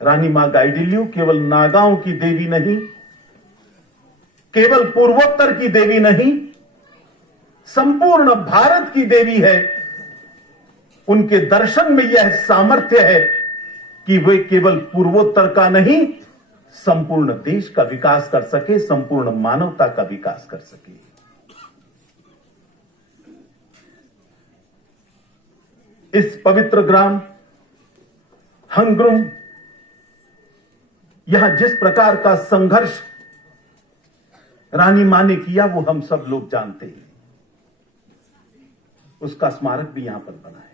रानी मां गाइडिलियू केवल नागाओं की देवी नहीं, केवल पूर्वोत्तर की देवी नहीं, संपूर्ण भारत की देवी है। उनके दर्शन में यह सामर्थ्य है कि वे केवल पूर्वोत्तर का नहीं, संपूर्ण देश का विकास कर सके, संपूर्ण मानवता का विकास कर सके। इस पवित्र ग्राम हंग्रुम, यहां जिस प्रकार का संघर्ष रानी मां ने किया वो हम सब लोग जानते हैं। उसका स्मारक भी यहां पर बना है।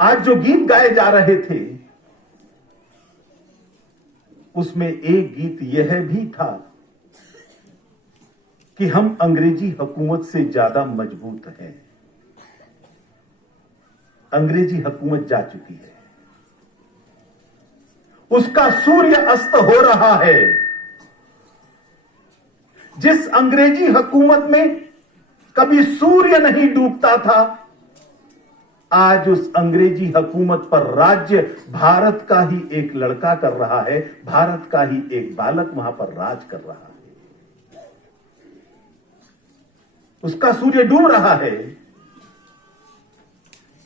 आज जो गीत गाए जा रहे थे उसमें एक गीत यह भी था कि हम अंग्रेजी हुकूमत से ज्यादा मजबूत हैं। अंग्रेजी हुकूमत जा चुकी है, उसका सूर्य अस्त हो रहा है। जिस अंग्रेजी हुकूमत में कभी सूर्य नहीं डूबता था, आज उस अंग्रेजी हुकूमत पर राज्य भारत का ही एक लड़का कर रहा है, भारत का ही एक बालक वहां पर राज कर रहा है। उसका सूर्य डूब रहा है।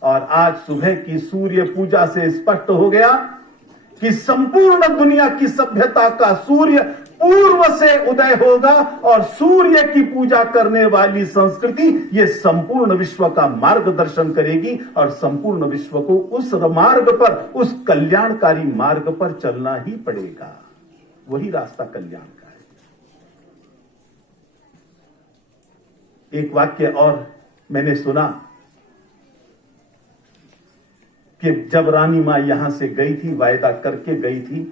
और आज सुबह की सूर्य पूजा से स्पष्ट हो गया कि संपूर्ण दुनिया की सभ्यता का सूर्य पूर्व से उदय होगा और सूर्य की पूजा करने वाली संस्कृति ये संपूर्ण विश्व का मार्गदर्शन करेगी और संपूर्ण विश्व को उस मार्ग पर, उस कल्याणकारी मार्ग पर चलना ही पड़ेगा। वही रास्ता कल्याण का है। एक वाक्य और मैंने सुना कि जब रानी मां यहां से गई थी, वायदा करके गई थी